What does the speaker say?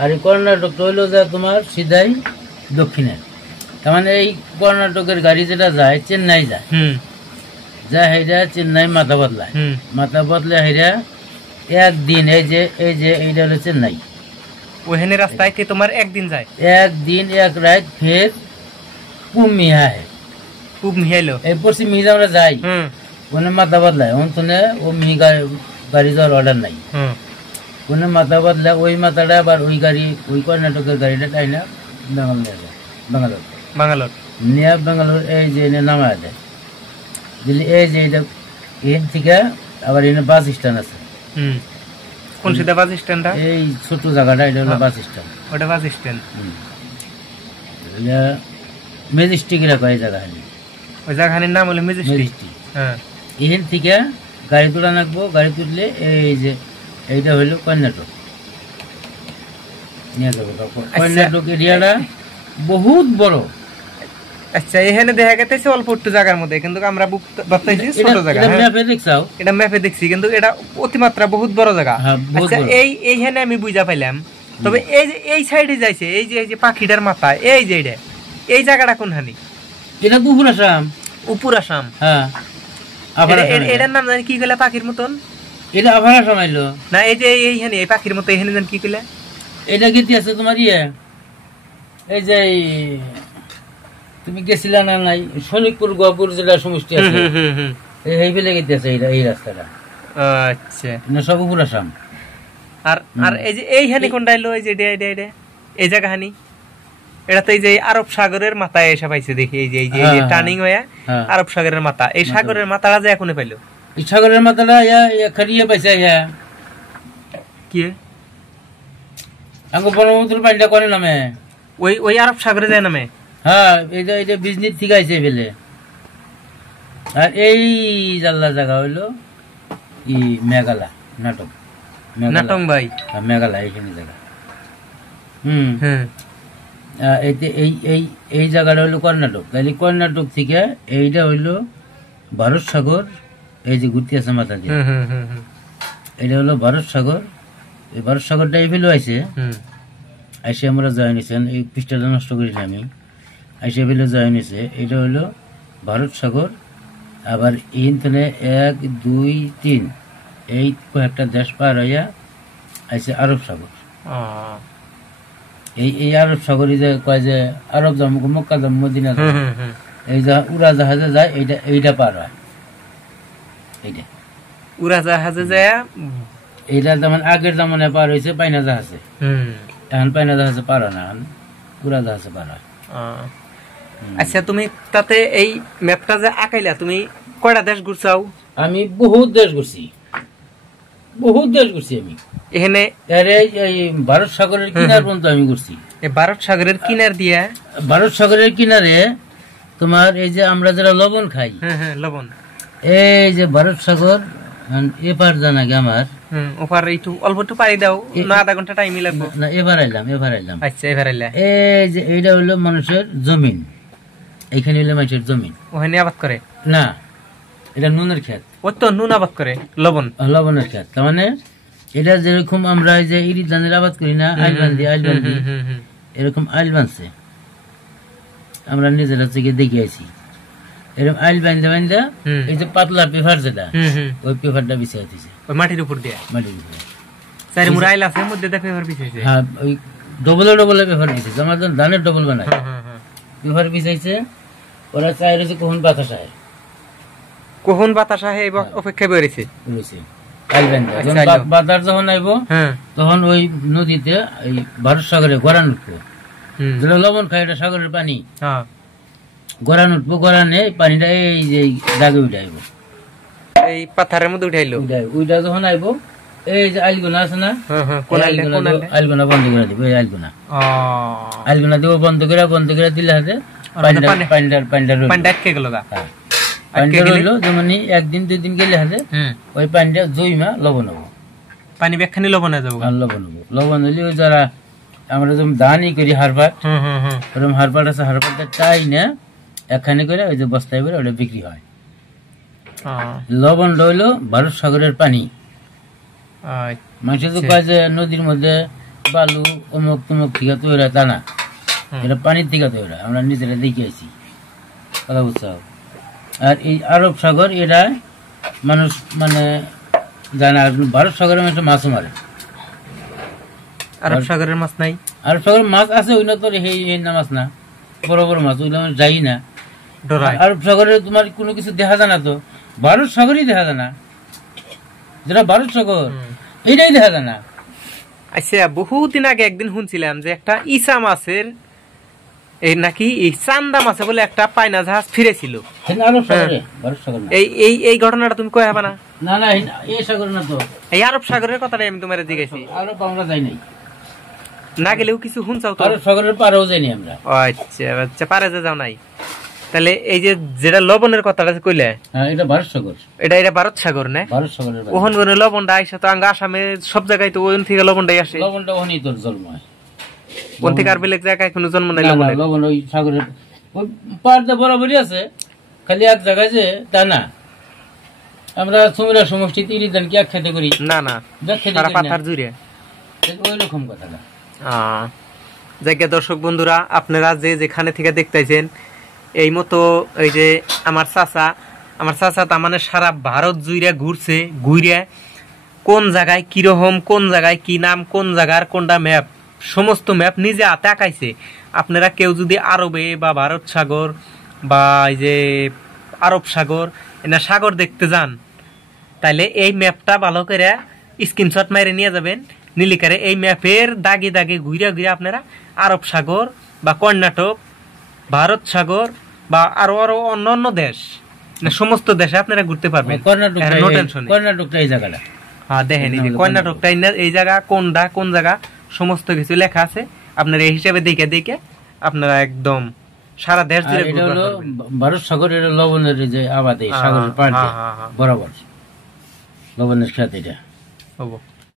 আর এই কর্ণাটকটা হইলো যে তোমার সিধাই দক্ষিণে। তার মানে এই কর্ণাটকের গাড়ি যেটা যায় চেন্নাই যায়, যা হেরা চেন্নাই মাথা বদলায়, মাথা বদলে হেরা একদিন এই যে এইটা হলো চেন্নাই, ওখানে রাস্তায় কি তোমার একদিন যায়, একদিন এক রাত ফের পূব মিহা है, পূব মিহাইলো এই পশ্চিম মিহি আমরা যাই ওখানে মাথা বদলায়, ওখানে ও মিহি গাড়ি যাওয়ার অর্ডার নাই, ওখানে মাথা বদলায় ওই মাথাটা আবার ওই গাড়ি ওই কর্ণাটকের গাড়িটা তাই না ব্যাঙ্গালোর বাঙ্গালোর নিয়ে ব্যাঙ্গালোর এই যে এনে নামা দেয় দিল্লি। এই যে এটা এর থেকে আবার এনে বাস স্ট্যান্ড আছে। কোন সিধা বাস স্ট্যান্ডটা? এই ছোট জায়গাটা এটা হলো বাস স্ট্যান্ড, ওটা বাস স্ট্যান্ড। মেজেস্টিক রাখা এই জায়গা, ওই জায়গার নাম হলো মেজেস্টিক। হ্যাঁ, এখান থেকে গাড়ি তোলা রাখবো, গাড়ি তুললে এই যে এইটা হইলো কর্ণাটক নিয়ে যাবো। কর্ণাটক এরিয়াটা বহুত বড়। আচ্ছা, এখানে দেখা গেছে অল্প একটু জায়গার মধ্যে, কিন্তু আমরা ভাবতেছি ছোট জায়গা। ম্যাপে দেখছাও? এটা ম্যাপে দেখছি, কিন্তু এটা অতিমাত্রা বহুত বড় জায়গা। আচ্ছা, এইখানে আমি বুঝা পাইলাম, তবে এই যে এই সাইডে যাইছে এই যে পাখিটার মাথা, এই যে এই জায়গাটা কোনখানে? এটা উপর আসাম। উপর আসাম? হ্যাঁ। এটার নাম জানি কি কইলা? পাখির মতন এটা আবার আসাম আইলো না? এই যে এইখানে এই পাখির মতো এখানে জানি কি কইলা? এটা গীতি আছে তোমার এই যে তুমি গেছিলা না নাই শোনিকপুর গোয়াপুর যেটা সমষ্টি আছে, এই বেলে গীতি আছে এই রাস্তাটা। আচ্ছা, না সব উপর আসাম। আর এই যে এইখানে কোনটা এলো? এই যে এই জায়গাখানি, এটা তো এই যে আরব সাগরের মাথায় এসে পাইছে দেখি, এই যে টার্নিং হয়ে আরব সাগরের মাথা। এই সাগরের মাথাটা যে এখনো পাইলো, এই সাগরের মাথাটা খারিয়ে পাইছে কি আঙ্গ ব্রহ্মপুত্র পানিটা করে নামে ওই আরব সাগরে যায় নামে। হ্যাঁ, এটা বিজনেস ঠিক আছে ফেলে। আর এই জাল্লা জায়গা হইলো ই মেঘালা নাটক ভাই, মেঘালা এইখানে জায়গা। এই জায়গাটা হইলো কর্ণাটক। তাহলে কর্ণাটক থেকে এইটা হইলো ভারত সাগর, এই যে ঘুরতে আছে মাথা দিয়ে, এটা হলো ভারত সাগর। এই ভারত সাগরটা এই ফেলে আইসে আমরা জয়েন হয়েছেন, এই পৃষ্ঠাটা নষ্ট করি আমি, আইসে ফেলে জয়েন হয়েছে। এটা হইলো ভারত সাগর। আবার এইখানে 1 2 3 এই কয়েকটা দেশ পার হইয়া আইসে আরব সাগর। এই আরব সাগরে যে কয় যে আরব যাম, মক্কা যাম, মদিনা যাম, এই যে উড়া জাহাজে যায়, এইটা পার হয়। এইটা উড়া জাহাজে যায়, এইটা যেমন আগের জামানে পার হয়েছে পাইনা জাহাজে, এখন পাইনা জাহাজে পার হয় না, এখন উড়া জাহাজে পার হয়। আচ্ছা, তুমি তাতে এই ম্যাপটা যে আঁকাইলা, তুমি কয়টা দেশ ঘুরছাও? আমি বহুত দেশ ঘুরছি আমি এখানে। এই ভারত সাগরের কিনার পর্যন্ত আমি ঘুরছি। ভারত সাগরের কিনার দিয়া, ভারত সাগরের কিনারে তোমার এই যে আমরা যারা লবণ খাই, লবণ, এই যে ভারত সাগর এপার জান আগে আমার ওপার একটু অল্প একটু পাড়ি দাও, না আধা ঘন্টা টাইম লাগবে না। এবার আইলাম। আচ্ছা, এবার আইলা। এই যে এইটা হইলো মানুষের জমিন, এইখানে হইলো মানুষের জমিন। ওখানে আবাদ করে না, এটা নুনের ক্ষেত। ও তো নুন আবাদ করে, লবণের ক্ষেত। তার মানে এটা যেরকম আমরা এই যে ইরি ধানের আবাদ করি না, আইল বান্ধি এরকম আইল বানছে, আমরা নিজেরা থেকে দেখে আইছি। এরকম আইল বান্ধা এই যে পাতলা পেপার যেটা, ওই পেপারটা বিছাই দিছে মাটির উপর দিয়ে। চারি মুড়া আইল আছে, মধ্যে পেপার বিছাইছে। হ্যাঁ, ওই ডবল পেপার দিছে, আমার ধানের ডবল বানায় পেপার বিছাইছে। ওরা চাই রয়েছে কখন বাতাস আহে অপেক্ষা বেড়েছে। বাতাস যখন আইব তখন ওই নদীতে এই ভারত সাগরে গড়ান উঠবো, লবণ খাই, এটা সাগরের পানি, গড়ান উঠবো, গড়ানে পানিটা এই যে দাগে উঠে আইব, এই পাথারের মধ্যে উঠাইলো। ওইটা যখন আইব, এই যে আইলগুনা আছে না, আইলগুনা বন্ধ করে দিব। এই আইলগুনা দিব বন্ধ করে দিলে হাতে যেমন 1 দিন 2 দিন গেলে হাতে ওই পানিটা জইমা লবণ হবো, পানি ব্যাখ্যানি লবণ হয়ে যাবো। লবণ হলে ওই যারা আমরা যেমন ধানই করি হারবার, ওরকম হারবার আছে, হারবারটা চাই না একখানি করে ওই যে বস্তায় করে ওটা বিক্রি হয়। লবণ হইলো ভারত সাগরের পানি। মানুষের তো কয় যে নদীর মধ্যে বালু অমুক তমুক থেকে তৈরি তা না, এটা পানির থেকে তৈরি, আমরা নিজেরা দেখে আছি, কথা বুঝছো। আর এই আরব সাগর এটা মানুষ মানে জানে, আর ভারত সাগরের মানুষ মাছও মারে। আরব সাগরের মাছ নাই? আরব সাগরের মাছ আছে, ওই না তো এই না মাছ না, বড় বড় মাছ, ওইগুলো আমরা যাই না। আরব সাগরে তোমার কোনো কিছু দেখা যায় না, তো ভারত সাগরই দেখা যায় না, যেটা ভারত সাগর এইটাই দেখা যায় না। আচ্ছা, বহুদিন আগে একদিন শুনছিলাম যে একটা ইসা মাছের এই নাকি এই চান্দা মাছে বলে একটা পায়না জাহাজ ফিরেছিল। এই ঘটনাটা তুমি কই হবে না? না না, এই সাগর না, তো এই আরব সাগরের কথাটাই আমি তোমার জিজ্ঞাসি। আরব আমরা যাই নাই, না গেলেও কিছু শুনছাও তো? আরব সাগরের পারেও যাইনি আমরা। আচ্ছা আচ্ছা, পারে যে যাও নাই। তাহলে এই যে যেটা লবণের কথাটা কইলে, এটা ভারত সাগর, এটা ভারত সাগর না? ভারত সাগরের ওখান করে লবণটা আইসা তো আঙ্গা আসামে সব জায়গায় তো ওখান থেকে লবণটাই আসে। লবণটা ওখানেই তোর জন্ম হয়, কোন থেকে আর বেলেগ জায়গায় কোনো জন্ম নাই লবণ ওই সাগরের পাড়তে বরাবরই আছে, খালি এক জায়গায় যে তা না। আমরা সুমিরা সমষ্টিতে ইরিদান কি এক খেতে করি না, না সারা পাথার জুড়ে ওই রকম কথাটা। জায়গা দর্শক বন্ধুরা, আপনারা যে যেখানে থেকে দেখতেছেন, এই মতো এই যে আমার চাচা তার মানে সারা ভারত জুড়ে ঘুরছে, ঘুরে কোন জায়গায় কিরকম, কোন জায়গায় কি নাম, কোন জায়গার কোনটা ম্যাপ, সমস্ত ম্যাপ নিজে হাতে আঁকাইছে। আপনারা কেউ যদি আরবে বা ভারত সাগর বা এই যে আরব সাগর এনা সাগর দেখতে যান, তাইলে এই ম্যাপটা ভালো করে স্ক্রিনশট মাইরে নিয়ে যাবেন, নীলিকারে এই ম্যাপের দাগে দাগে ঘুরে ঘুরে আপনারা আরব সাগর বা কর্ণাটক, ভারত সাগর বা আরো আরো অন্য দেশ, সমস্ত দেশে আপনারা ঘুরতে পারবেন। কর্ণাটকটা এই জায়গাটা, হ্যাঁ দেখেন, এই যে কর্ণাটকটা এই জায়গা কোনটা কোন জায়গা সমস্ত কিছু লেখা আছে। আপনারা এই হিসাবে দেখে দেখে আপনারা একদম সারা দেশ জুড়ে ঘুরতে পারবেন। ভারত সাগরের লবণের যে আবাদ, এই সাগরের পানি বরাবর লবণের সাথে এটা।